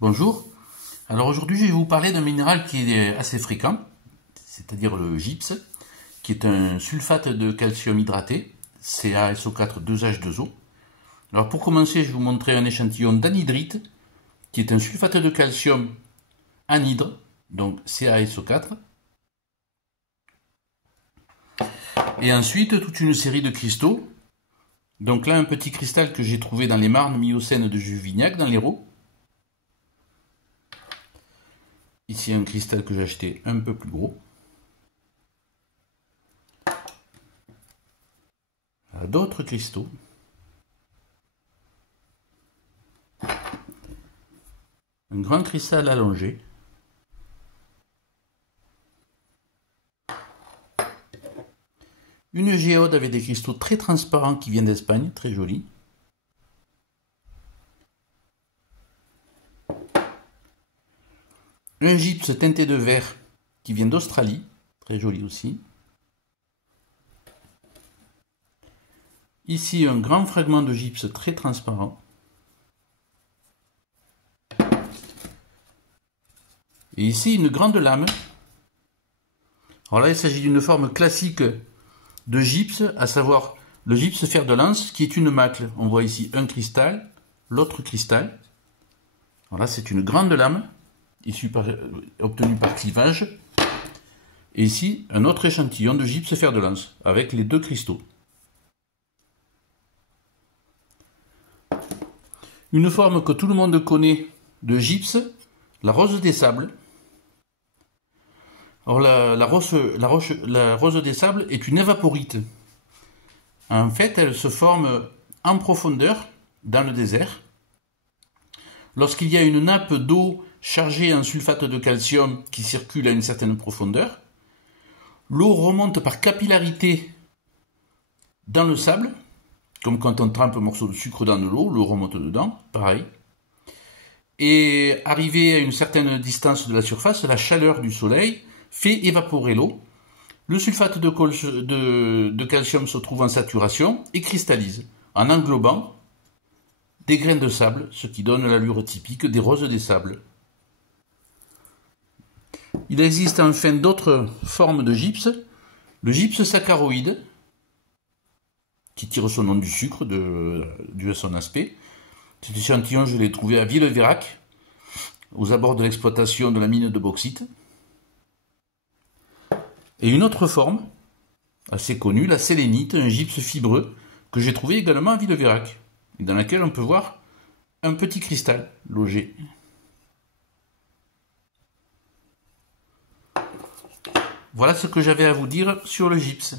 Bonjour, alors aujourd'hui je vais vous parler d'un minéral qui est assez fréquent, c'est-à-dire le gypse, qui est un sulfate de calcium hydraté, CaSO4 2H2O. Alors pour commencer, je vais vous montrer un échantillon d'anhydrite, qui est un sulfate de calcium anhydre, donc CaSO4. Et ensuite toute une série de cristaux. Donc là un petit cristal que j'ai trouvé dans les marnes miocènes de Juvignac, dans l'Hérault. Ici un cristal que j'ai acheté un peu plus gros. D'autres cristaux. Un grand cristal allongé. Une géode avec des cristaux très transparents qui viennent d'Espagne, très joli. Un gypse teinté de vert qui vient d'Australie, très joli aussi. Ici un grand fragment de gypse très transparent. Et ici une grande lame. Alors là il s'agit d'une forme classique de gypse, à savoir le gypse fer de lance qui est une macle. On voit ici un cristal, l'autre cristal. Alors là c'est une grande lame obtenue par clivage. Et ici un autre échantillon de gypse fer de lance avec les deux cristaux. Une forme que tout le monde connaît de gypse, la rose des sables. Alors la rose des sables est une évaporite. En fait, elle se forme en profondeur dans le désert. Lorsqu'il y a une nappe d'eau chargée en sulfate de calcium qui circule à une certaine profondeur, l'eau remonte par capillarité dans le sable, comme quand on trempe un morceau de sucre dans de l'eau, l'eau remonte dedans, pareil. Et arrivé à une certaine distance de la surface, la chaleur du soleil fait évaporer l'eau. Le sulfate de calcium se trouve en saturation et cristallise, en englobant des grains de sable, ce qui donne l'allure typique des roses des sables. Il existe enfin d'autres formes de gypse. Le gypse saccharoïde, qui tire son nom du sucre, dû à son aspect. Cet échantillon, je l'ai trouvé à Villeveyrac, aux abords de l'exploitation de la mine de bauxite. Et une autre forme, assez connue, la sélénite, un gypse fibreux, que j'ai trouvé également à Villeveyrac, et dans laquelle on peut voir un petit cristal logé. Voilà ce que j'avais à vous dire sur le gypse.